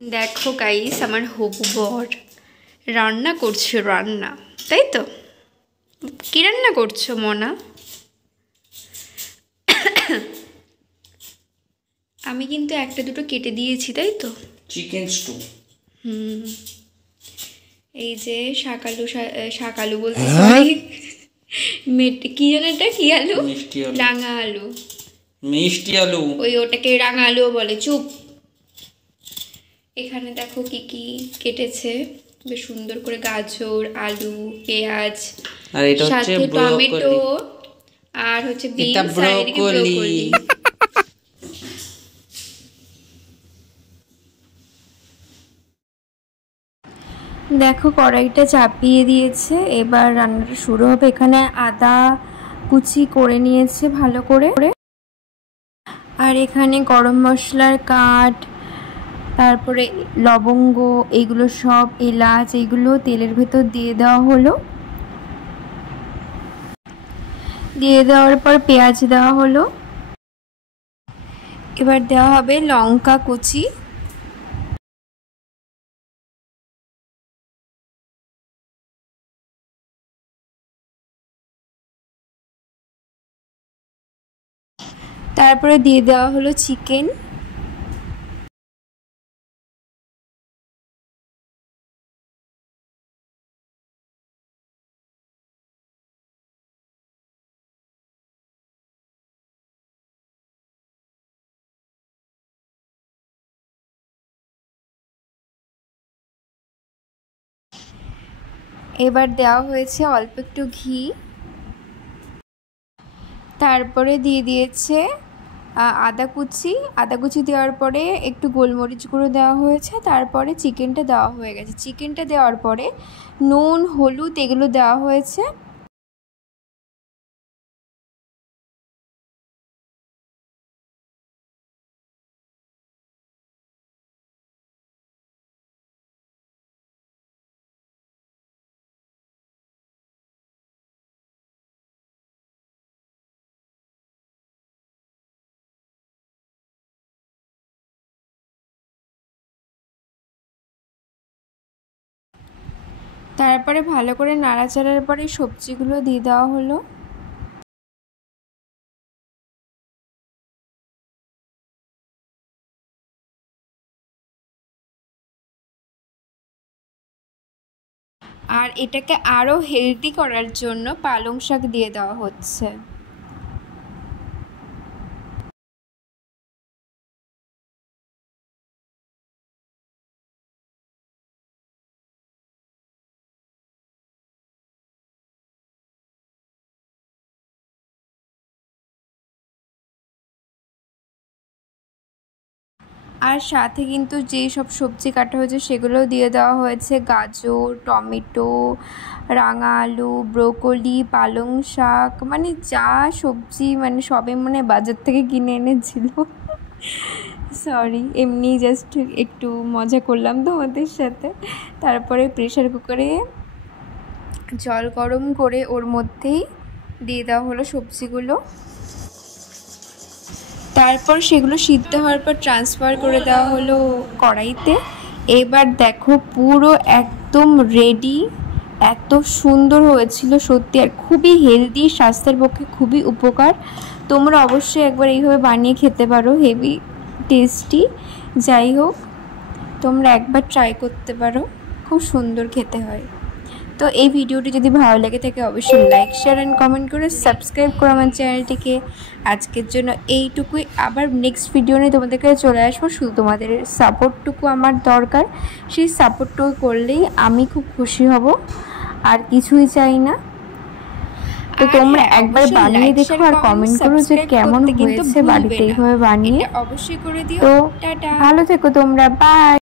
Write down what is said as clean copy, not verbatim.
देखो गाइस আমার হবু বর রান্না করছে রান্না তাই তো কি রান্না করছো মনা আমি কিন্তু একটা দুটো কেটে দিয়েছি তাই তো চিকেন স্টু এই যে শাকালু বলতে সরি কি জানো এটা কি আলু রাঙা আলু মিষ্টি আলু ওই ওটাকে রাঙা আলু বলে চুপ এখানে দেখো কি কি কেটেছে বেশ সুন্দর করে গাজর আলু পেঁয়াজ আর এটা হচ্ছে টমেটো আর হচ্ছে বিনস আর এদিকে ব্রোকলি দেখো কড়াইটা চাপিয়ে দিয়েছে এবার রান্নাটা শুরু হবে এখানে আদা কুচি করে নিয়েছে ভালো করে আর এখানে গরম মশলার কাঠ তারপরে লবঙ্গ এগুলো সব এলাচ এগুলো তেলের ভেতর দিয়ে দেওয়া হলো দিয়ে দেওয়ার পর পেঁয়াজ দেওয়া হলো এবার দেওয়া হবে লঙ্কা কুচি তারপরে দিয়ে দেওয়া হলো চিকেন এবার দেওয়া হয়েছে অল্প একটু ঘি তারপরে দিয়ে দিয়েছে আদা কুচি দেওয়ার পরে একটু গোলমরিচ গুঁড়ো দেওয়া হয়েছে তারপরে চিকেনটা দেওয়া হয়ে গেছে চিকেনটা দেওয়ার পরে নুন হলুদ এগুলো দেওয়া হয়েছে তারপরে ভালো করে নাড়াচাড়ার পরে সবজিগুলো দিয়ে দেওয়া হলো আর এটাকে আরো হেলদি করার জন্য পালং শাক দিয়ে দেওয়া হচ্ছে আর সাথে কিন্তু যেই সব সবজি কাটা হয়েছে সেগুলোও দিয়ে দেওয়া হয়েছে গাজর টমেটো রাঙা আলু ব্রোকলি পালং শাক মানে যা সবজি মানে সবে মানে বাজার থেকে কিনে এনেছিল সরি এমনি জাস্ট একটু মজা করলাম তোমাদের সাথে তারপরে প্রেসার কুকারে জল গরম করে ওর মধ্যেই দিয়ে দেওয়া হলো সবজিগুলো তারপর সেগুলো সিদ্ধ হওয়ার পর ট্রান্সফার করে দেওয়া হলো কড়াইতে এবার দেখো পুরো একদম রেডি এত সুন্দর হয়েছিল সত্যি আর খুবই হেলদি স্বাস্থ্যের পক্ষে খুবই উপকার তোমরা অবশ্যই একবার এইভাবে বানিয়ে খেতে পারো হেভি টেস্টি যাই হোক তোমরা একবার ট্রাই করতে পারো খুব সুন্দর খেতে হয় তো এই ভিডিওটি যদি ভালো লেগে থাকে অবশ্যই লাইক শেয়ার এন্ড কমেন্ট করে সাবস্ক্রাইব করো আমার চ্যানেলটিকে আজকের জন্য এইটুকুই আবার নেক্সট ভিডিও নিয়ে তোমাদের কাছে চলে আসবো শুধু তোমাদের সাপোর্টটুকু আমার দরকার সেই সাপোর্টটুকু করলেই আমি খুব খুশি হব আর কিছুই চাই না তো তোমরা একবার বানিয়ে দেখো আর কমেন্ট করো যে কেমন হয়েছে বাড়িতে এইভাবে বানিয়ে অবশ্যই করে দিও তো ভালো থেকো তোমরা বাই।